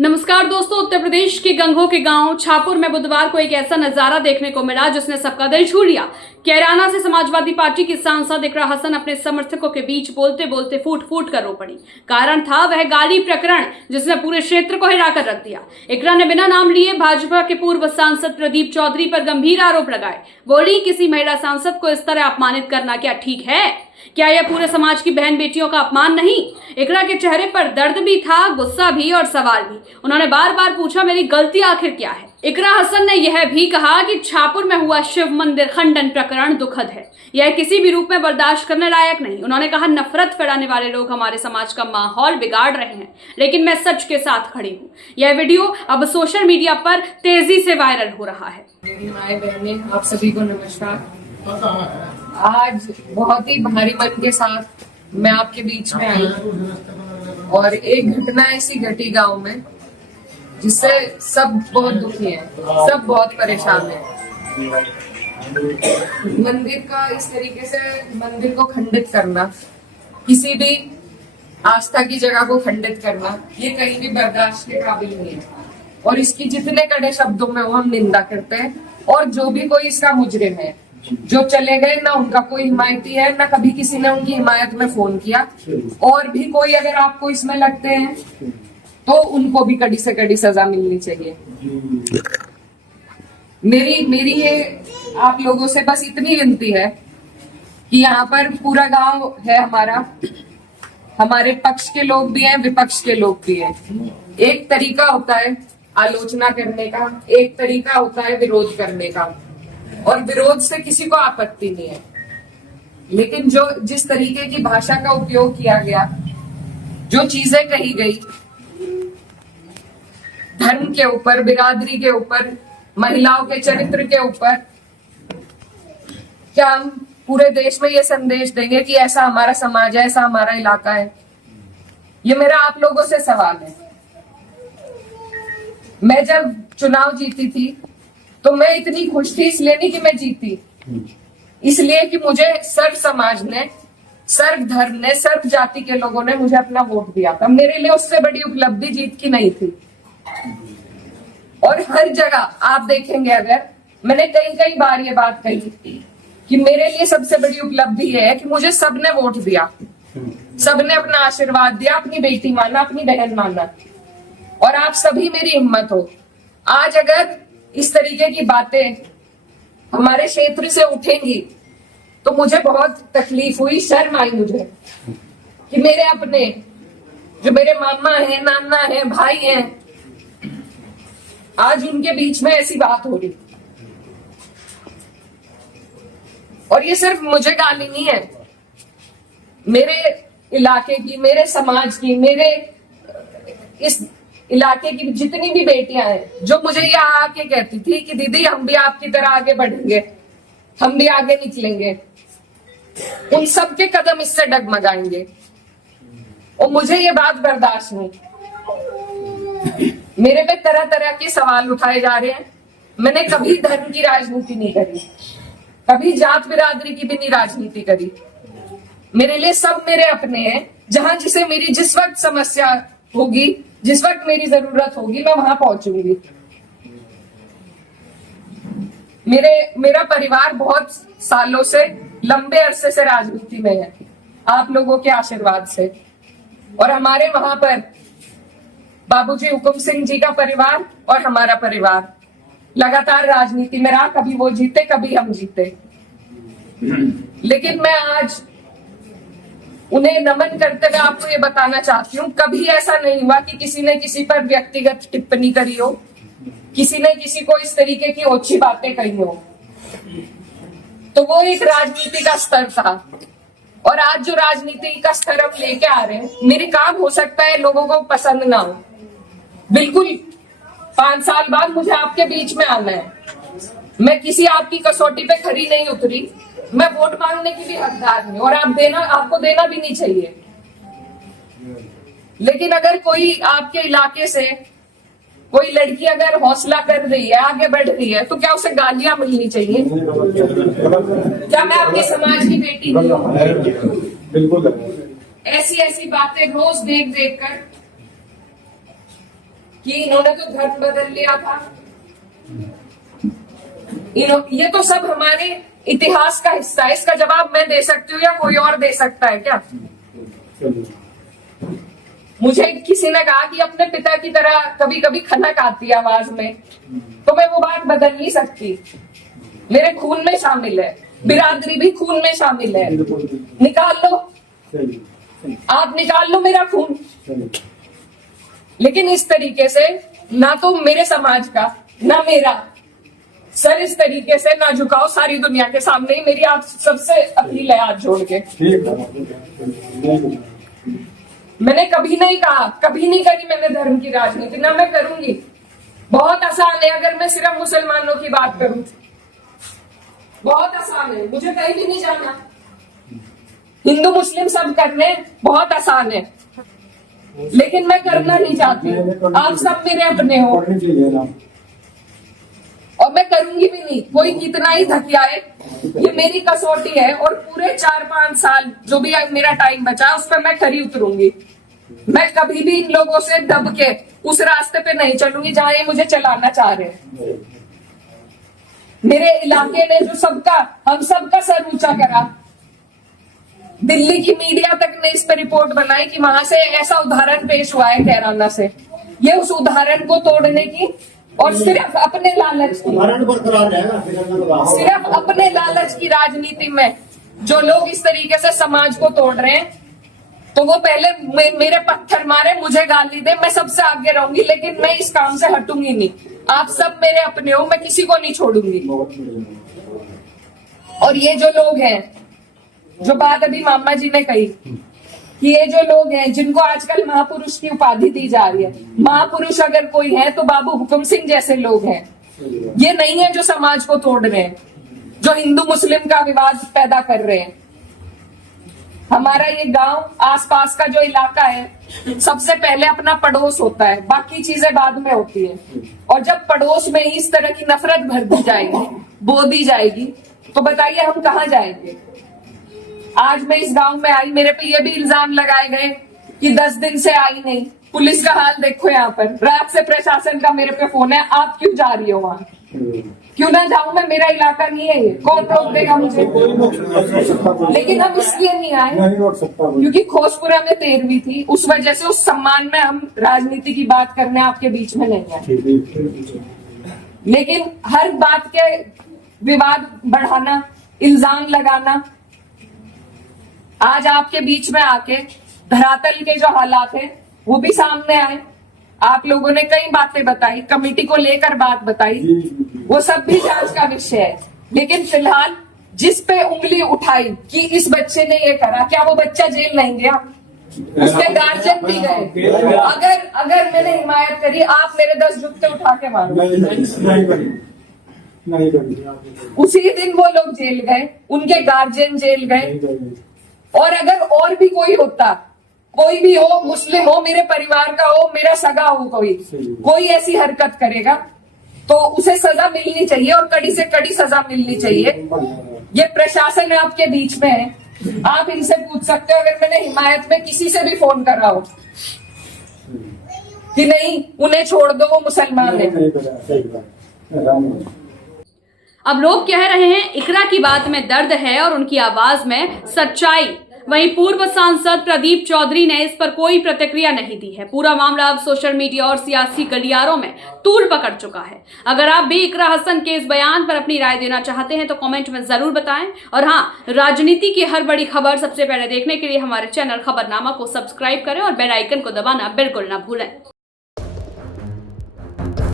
नमस्कार दोस्तों, उत्तर प्रदेश के गंगोह के गांव छापुर में बुधवार को एक ऐसा नजारा देखने को मिला जिसने सबका दिल छू लिया। कैराना से समाजवादी पार्टी की सांसद इकरा हसन अपने समर्थकों के बीच बोलते बोलते फूट फूट कर रो पड़ी। कारण था वह गाली प्रकरण जिसने पूरे क्षेत्र को हिलाकर रख दिया। इकरा ने बिना नाम लिए भाजपा के पूर्व सांसद प्रदीप चौधरी पर गंभीर आरोप लगाए। बोली, किसी महिला सांसद को इस तरह अपमानित करना क्या ठीक है? क्या यह पूरे समाज की बहन बेटियों का अपमान नहीं? इकरा के चेहरे पर दर्द भी था, गुस्सा भी और सवाल भी। उन्होंने बार बार पूछा, मेरी गलती आखिर क्या है? इकरा हसन ने यह भी कहा कि छापुर में हुआ शिव मंदिर खंडन प्रकरण दुखद है, यह किसी भी रूप में बर्दाश्त करने लायक नहीं। उन्होंने कहा, नफरत फैलाने वाले लोग हमारे समाज का माहौल बिगाड़ रहे हैं, लेकिन मैं सच के साथ खड़ी हूँ। यह वीडियो अब सोशल मीडिया पर तेजी से वायरल हो रहा है। मेरी माए बहनें, आप सभी को नमस्कार। आज बहुत ही भारी मन के साथ मैं आपके बीच में आई और एक घटना ऐसी घटी गांव में जिससे सब बहुत दुखी हैं, सब बहुत परेशान हैं। मंदिर का इस तरीके से मंदिर को खंडित करना, किसी भी आस्था की जगह को खंडित करना, ये कहीं भी बर्दाश्त के काबिल नहीं है और इसकी जितने कड़े शब्दों में वो हम निंदा करते हैं। और जो भी कोई इसका मुजरिम है, जो चले गए, ना उनका कोई हिमायती है, ना कभी किसी ने उनकी हिमायत में फोन किया। और भी कोई अगर आपको इसमें लगते हैं तो उनको भी कड़ी से कड़ी सजा मिलनी चाहिए। मेरी ये आप लोगों से बस इतनी विनती है कि यहाँ पर पूरा गांव है हमारा, हमारे पक्ष के लोग भी हैं, विपक्ष के लोग भी हैं। एक तरीका होता है आलोचना करने का, एक तरीका होता है विरोध करने का, और विरोध से किसी को आपत्ति नहीं है। लेकिन जिस तरीके की भाषा का उपयोग किया गया, जो चीजें कही गई धर्म के ऊपर, बिरादरी के ऊपर, महिलाओं के चरित्र के ऊपर, क्या हम पूरे देश में ये संदेश देंगे कि ऐसा हमारा समाज है, ऐसा हमारा इलाका है? ये मेरा आप लोगों से सवाल है। मैं जब चुनाव जीती थी तो मैं इतनी खुश थी, इसलिए नहीं कि मैं जीती, इसलिए कि मुझे सर्व समाज ने, सर्व धर्म ने, सर्व जाति के लोगों ने मुझे अपना वोट दिया था। मेरे लिए उससे बड़ी उपलब्धि जीत की नहीं थी। और हर जगह आप देखेंगे, अगर मैंने कई बार ये बात कही कि मेरे लिए सबसे बड़ी उपलब्धि ये है कि मुझे सबने वोट दिया, सबने अपना आशीर्वाद दिया, अपनी बेटी माना, अपनी बहन माना, और आप सभी मेरी हिम्मत हो। आज अगर इस तरीके की बातें हमारे क्षेत्र से उठेंगी तो मुझे बहुत तकलीफ हुई, शर्म आई मुझे कि मेरे अपने, जो मेरे मामा हैं, नाना हैं, भाई हैं, आज उनके बीच में ऐसी बात हो रही। और ये सिर्फ मुझे गाली नहीं है, मेरे इलाके की, मेरे समाज की, मेरे इस इलाके की जितनी भी बेटियां हैं, जो मुझे ये आके कहती थी कि दीदी हम भी आपकी तरह आगे बढ़ेंगे, हम भी आगे निकलेंगे, उन सब के कदम इससे डगमगाएंगे। और मुझे ये बात बर्दाश्त नहीं। मेरे पे तरह तरह के सवाल उठाए जा रहे हैं। मैंने कभी धर्म की राजनीति नहीं करी, कभी जात बिरादरी की भी नहीं राजनीति करी। मेरे लिए सब मेरे अपने हैं। जहां जिसे मेरी जिस वक्त समस्या होगी, जिस वक्त मेरी जरूरत होगी, मैं वहां पहुंचूंगी। मेरा परिवार बहुत सालों से, लंबे अरसे से राजनीति में है, आप लोगों के आशीर्वाद से। और हमारे वहां पर बाबूजी हुकुम सिंह जी का परिवार और हमारा परिवार लगातार राजनीति में रहा। कभी वो जीते, कभी हम जीते। लेकिन मैं आज उन्हें नमन करते हुए आपको ये बताना चाहती हूँ, कभी ऐसा नहीं हुआ कि किसी ने किसी पर व्यक्तिगत टिप्पणी करी हो, किसी ने किसी को इस तरीके की ओछी बातें कही हो। तो वो एक राजनीति का स्तर था। और आज जो राजनीति का स्तर हम लेके आ रहे हैं, मेरे काम हो सकता है लोगों को पसंद ना हो, बिल्कुल 5 साल बाद मुझे आपके बीच में आना है। मैं किसी आपकी कसौटी पे खरी नहीं उतरी, मैं वोट मांगने की भी हकदार हूं, और आपको देना भी नहीं चाहिए। लेकिन अगर कोई आपके इलाके से कोई लड़की अगर हौसला कर रही है, आगे बढ़ रही है, तो क्या उसे गालियां मिलनी चाहिए? क्या मैं आपके समाज की बेटी नहीं हूं? ऐसी बातें रोज देख कर कि इन्होंने तो धर्म बदल लिया था। ये तो सब हमारे इतिहास का हिस्सा है। इसका जवाब मैं दे सकती हूँ या कोई और दे सकता है क्या? मुझे किसी ने कहा कि अपने पिता की तरह कभी कभी खनक आती है आवाज में, तो मैं वो बात बदल नहीं सकती। मेरे खून में शामिल है, बिरादरी भी खून में शामिल है। निकाल लो, आप निकाल लो मेरा खून। लेकिन इस तरीके से ना तो मेरे समाज का ना मेरा सर इस तरीके से ना झुकाओ सारी दुनिया के सामने ही। मेरी आप सबसे अपील है हाथ जोड़ के। मैंने कभी नहीं कहा, कभी नहीं करी मैंने धर्म की राजनीति, ना मैं करूंगी। बहुत आसान है अगर मैं सिर्फ मुसलमानों की बात करूं, बहुत आसान है, मुझे कहीं भी नहीं जाना। हिंदू मुस्लिम सब करने बहुत आसान है, लेकिन मैं करना नहीं चाहती। आप सब मेरे अपने हो और मैं करूंगी भी नहीं। कोई कितना ही धकियाए, ये मेरी कसौटी है। और पूरे 4-5 साल जो भी मेरा टाइम बचा उस पर मैं खरी उतरूंगी। मैं कभी भी इन लोगों से दब के उस रास्ते पे नहीं चलूंगी जहां ये मुझे चलाना चाह रहे हैं। मेरे इलाके ने जो हम सबका सर ऊंचा करा, दिल्ली की मीडिया तक ने इस पर रिपोर्ट बनाई कि वहां से ऐसा उदाहरण पेश हुआ है कैराना से। ये उस उदाहरण को तोड़ने की और सिर्फ अपने लालच की, सिर्फ अपने लालच की राजनीति में जो लोग इस तरीके से समाज को तोड़ रहे हैं, तो वो पहले मेरे पत्थर मारे, मुझे गाली दे, मैं सबसे आगे रहूंगी, लेकिन मैं इस काम से हटूंगी नहीं। आप सब मेरे अपने हो, मैं किसी को नहीं छोड़ूंगी। और ये जो लोग हैं, जो बात अभी मामा जी ने कही कि ये जो लोग हैं जिनको आजकल महापुरुष की उपाधि दी जा रही है, महापुरुष अगर कोई है तो बाबू हुकुम सिंह जैसे लोग हैं। ये नहीं है जो समाज को तोड़ रहे हैं, जो हिंदू मुस्लिम का विवाद पैदा कर रहे हैं। हमारा ये गांव, आसपास का जो इलाका है, सबसे पहले अपना पड़ोस होता है, बाकी चीजें बाद में होती है। और जब पड़ोस में इस तरह की नफरत भर दी जाएगी, बो दी जाएगी, तो बताइए हम कहाँ जाएंगे? आज मैं इस गांव में आई, मेरे पे ये भी इल्जाम लगाए गए कि 10 दिन से आई नहीं। पुलिस का हाल देखो यहाँ पर, रात से प्रशासन का मेरे पे फोन है, आप क्यों जा रही हो वहाँ? क्यों ना जाऊं मैं? मेरा इलाका नहीं है ये, कौन रोक देगा मुझे? लेकिन हम इसलिए नहीं आए क्योंकि खोसपुरा में 13वीं थी, उस वजह से उस सम्मान में हम राजनीति की बात करने आपके बीच में नहीं आए। लेकिन हर बात के विवाद बढ़ाना, इल्जाम लगाना, आज आपके बीच में आके धरातल के जो हालात है वो भी सामने आए। आप लोगों ने कई बातें बताई, कमेटी को लेकर बात बताई, वो सब भी जांच का विषय है। लेकिन फिलहाल जिस पे उंगली उठाई कि इस बच्चे ने ये करा, क्या वो बच्चा जेल नहीं गया? उसके गार्जियन भी गए। अगर मैंने हिमायत करी, आप मेरे 10 जुत्ते उठा के मारो। उसी दिन वो लोग जेल गए, उनके गार्जियन जेल गए। और अगर और भी कोई होता, कोई भी हो, मुस्लिम हो, मेरे परिवार का हो, मेरा सगा हो, कोई ऐसी हरकत करेगा तो उसे सजा मिलनी चाहिए और कड़ी से कड़ी सजा मिलनी चाहिए। ये प्रशासन आपके बीच में है, आप इनसे पूछ सकते हो। अगर मैंने हिमायत में किसी से भी फोन करा हो कि नहीं उन्हें छोड़ दो, वो मुसलमान है। अब लोग कह रहे हैं इकरा की बात में दर्द है और उनकी आवाज में सच्चाई। वहीं पूर्व सांसद प्रदीप चौधरी ने इस पर कोई प्रतिक्रिया नहीं दी है। पूरा मामला अब सोशल मीडिया और सियासी गलियारों में तूल पकड़ चुका है। अगर आप भी इकरा हसन के इस बयान पर अपनी राय देना चाहते हैं तो कमेंट में जरूर बताएं। और हाँ, राजनीति की हर बड़ी खबर सबसे पहले देखने के लिए हमारे चैनल खबरनामा को सब्सक्राइब करें और बेल आइकन को दबाना बिल्कुल ना भूलें।